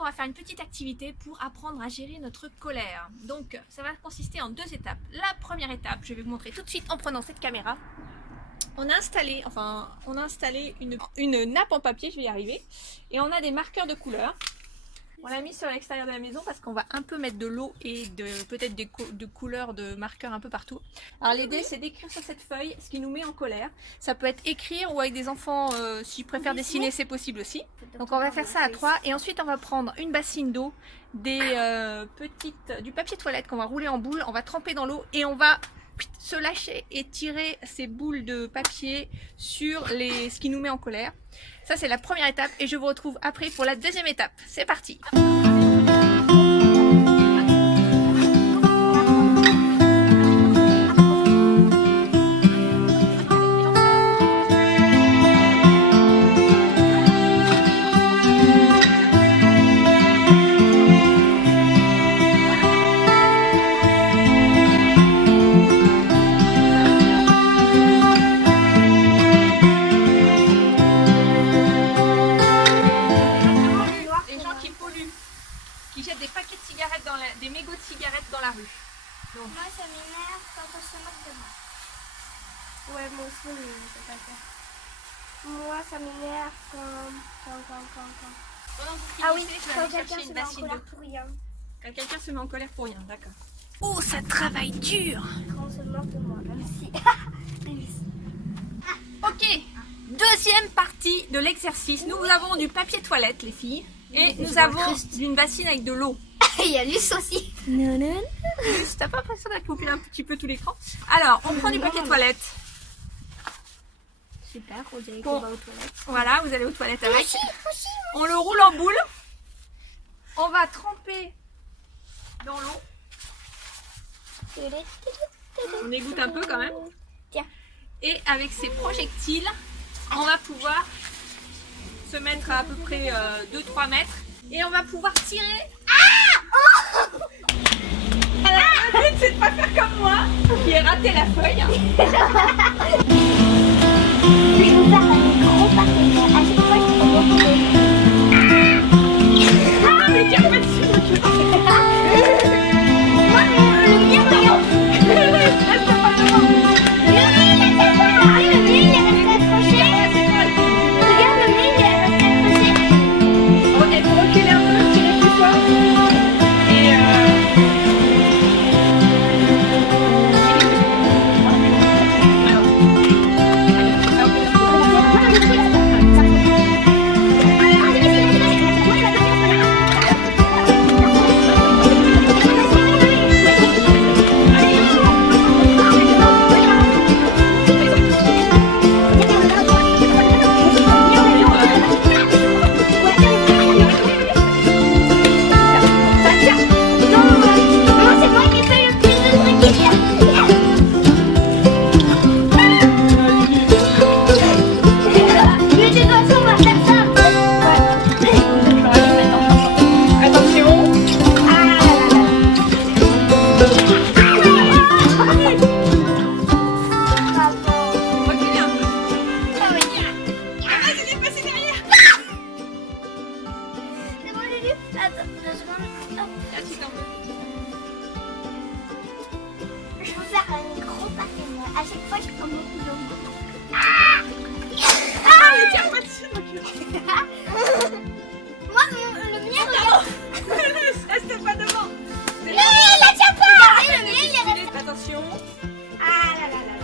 on va faire une petite activité pour apprendre à gérer notre colère. Donc ça va consister en 2 étapes. La première étape, je vais vous montrer tout de suite en prenant cette caméra. On a installé une nappe en papier, je vais y arriver, et on a des marqueurs de couleurs. On l'a mis sur l'extérieur de la maison parce qu'on va un peu mettre de l'eau et peut-être de couleurs de marqueurs un peu partout. Alors l'idée c'est d'écrire sur cette feuille ce qui nous met en colère. Ça peut être écrire ou avec des enfants, s'ils préfèrent dessiner c'est possible aussi. Donc on va faire ça à 3 et ensuite on va prendre une bassine d'eau, du papier toilette qu'on va rouler en boule, on va tremper dans l'eau et on va se lâcher et tirer ces boules de papier sur ce qui nous met en colère. Ça c'est la première étape et je vous retrouve après pour la deuxième étape. C'est parti! Des mégots de cigarettes dans la rue. Donc. Moi ça m'énerve quand on se moque de moi. Ouais, moi aussi, mais je peux pas le faire. Moi ça m'énerve quand... Ah oui, quand quelqu'un se met en colère pour rien. Quand quelqu'un se met en colère pour rien, d'accord. Oh, ça travaille dur. Quand on se moque de moi, même si... Ok, deuxième partie de l'exercice. Nous avons du papier toilette, les filles. Et nous avons une bassine avec de l'eau. Il y a Luce aussi. Luce, t'as pas l'impression d'accomplir un petit peu tout l'écran? Alors, on prend du papier toilette. Super, on dirait qu'on va aux toilettes. Voilà, vous allez aux toilettes avec. On le roule en boule. On va tremper dans l'eau. On égoutte un peu quand même. Tiens. Et avec ces projectiles, on va pouvoir se mettre à peu près 2-3 mètres. Et on va pouvoir tirer. Alors, le but c'est de pas faire comme moi, qui ai raté la feuille. Je veux faire un gros partenaire. À chaque fois, je prends beaucoup de... Ah, mais tiens, pas dessus. Moi, le mien, regarde. Reste pas devant. Le mien, il est pas. Le mien, il est resté accroché. Regarde, le mien, il est resté accroché. Ok, pour reculer un peu, tirer plus fort. Et à chaque fois, je prends beaucoup d'eau. mais tiens pas dessus. Moi, le mien, Reste pas devant. le mien, il la tient pas. Le mien, il est resté. Attention. Ah là là là.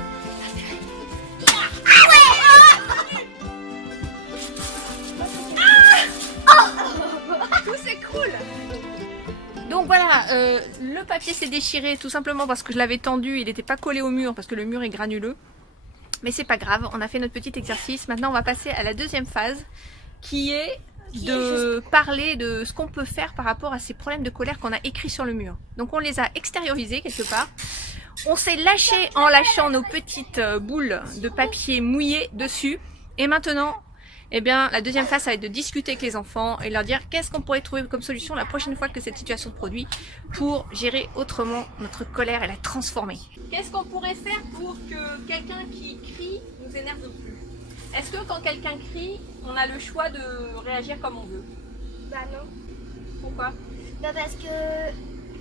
Ah ouais. Tout s'écroule. Donc voilà, le papier s'est déchiré tout simplement parce que je l'avais tendu, il n'était pas collé au mur parce que le mur est granuleux. Mais c'est pas grave, on a fait notre petit exercice. Maintenant on va passer à la deuxième phase qui est de parler de ce qu'on peut faire par rapport à ces problèmes de colère qu'on a écrits sur le mur. Donc on les a extériorisés quelque part. On s'est lâché en lâchant nos petites boules de papier mouillées dessus. Et maintenant, eh bien, la deuxième phase, ça va être de discuter avec les enfants et leur dire qu'est-ce qu'on pourrait trouver comme solution la prochaine fois que cette situation se produit pour gérer autrement notre colère et la transformer. Qu'est-ce qu'on pourrait faire pour que quelqu'un qui crie nous énerve plus? Est-ce que quand quelqu'un crie, on a le choix de réagir comme on veut? Bah non. Pourquoi? Bah parce que,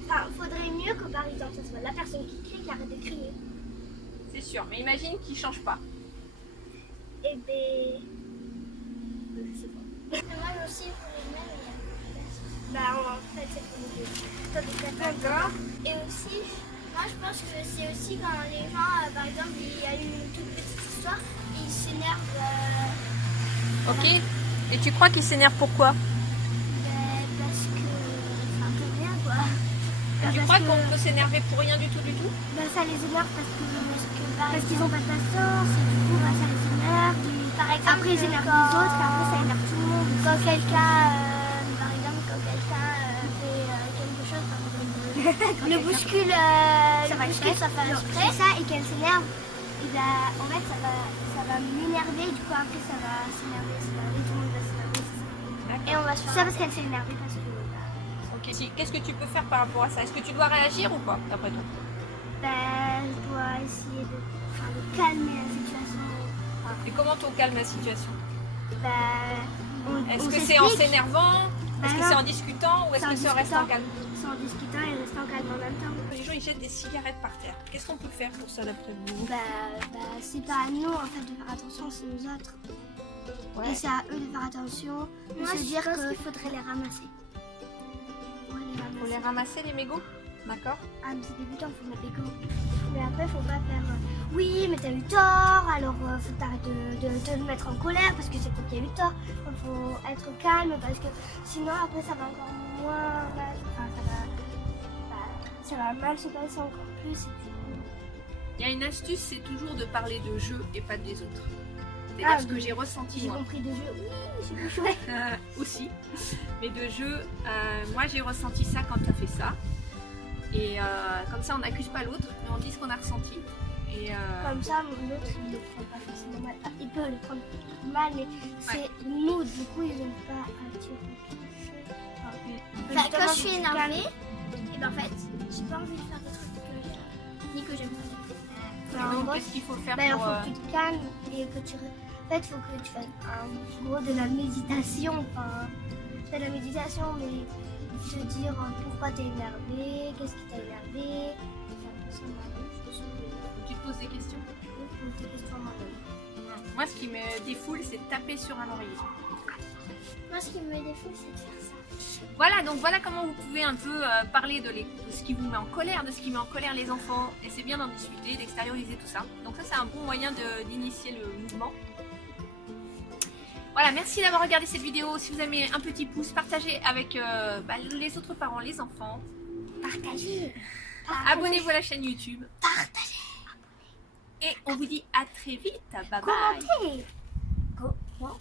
enfin, faudrait mieux que par exemple, ça soit la personne qui crie qui arrête de crier. C'est sûr, mais imagine qu'il change pas. Et ben, je sais pas. Moi aussi, pour les mêmes, bah en fait, c'est pour les deux. D'accord. Et aussi, moi je pense que c'est aussi quand les gens, par exemple, il y a une toute petite histoire, ils s'énervent. Ok. Et tu crois qu'il s'énerve pourquoi? Parce que, enfin, pour rien quoi. Tu crois qu'on peut s'énerver pour rien du tout, du tout? Bah, ça les énerve parce qu'ils ont pas de patience et du coup bah, ça les énerve. Par exemple, après ils énervent les autres et après ça énerve tout le monde. Quand quelqu'un, par exemple, quand quelqu'un fait quelque chose, par exemple, le bouscule, ça fait exprès, ça et qu'elle s'énerve, et bah, en fait ça va m'énerver, du coup après ça va s'énerver, tout le monde va s'énerver. Et on va se faire ça parce qu'elle s'est énervée parce que. Ok. Qu'est-ce que tu peux faire par rapport à ça? Est-ce que tu dois réagir ou pas, d'après toi? Ben, je dois essayer de calmer la situation. Et comment tu calmes la situation? Ben, Est-ce que c'est en s'énervant? Est-ce que non. c'est en discutant? Ou est-ce que c'est en restant calme? C'est en discutant et restant calme en même temps. Les gens ils jettent des cigarettes par terre. Qu'est-ce qu'on peut faire pour ça d'après vous? C'est pas à nous en fait de faire attention, c'est aux autres. Ouais. Et c'est à eux de faire attention, de se dire qu'il faudrait les ramasser. Ouais, les ramasser. Faut les ramasser les mégots? D'accord. Ah, mais c'est débutant, faut mettre des gants. Mais après, faut pas faire oui, mais t'as eu tort, alors faut t'arrêter de te mettre en colère parce que c'est toi qui as eu tort. Faut être calme parce que sinon, après, ça va encore moins mal. Enfin, ça va mal se passer encore plus. Et puis... Il y a une astuce, c'est toujours de parler de jeu et pas des autres. C'est-à-dire ce que j'ai ressenti J'ai moi. compris de jeu, oui, c'est plus chouette. Aussi. Mais de jeu, moi j'ai ressenti ça quand tu as fait ça. Et comme ça on n'accuse pas l'autre, mais on dit ce qu'on a ressenti. Et Comme ça, l'autre il le prend pas forcément mal. Enfin, il peut le prendre mal, mais c'est nous, du coup, ils n'ont pas à tirer. Quand je suis énervée, et ben en fait, j'ai pas envie de faire des trucs que j'aime, ni que j'aime pas. donc qu'est-ce qu'il faut faire Il pour... faut que tu te calmes et que tu. En fait, il faut que tu fasses en gros de la méditation. Enfin, de la méditation, mais te dire pourquoi t'es énervé, qu'est-ce qui t'a énervé. Tu te poses des questions? Moi, ce qui me défoule, c'est de taper sur un oreiller. Moi, ce qui me défoule, c'est de faire ça. Voilà, donc voilà comment vous pouvez un peu parler de ce qui vous met en colère, de ce qui met en colère les enfants. Et c'est bien d'en discuter, d'extérioriser tout ça. Donc ça, c'est un bon moyen d'initier le mouvement. Voilà, merci d'avoir regardé cette vidéo. Si vous avez un petit pouce, partagez avec les autres parents, les enfants. Partagez. Abonnez-vous à la chaîne YouTube. Partagez. Et on vous dit à très vite. Bye bye. Commentez. Comment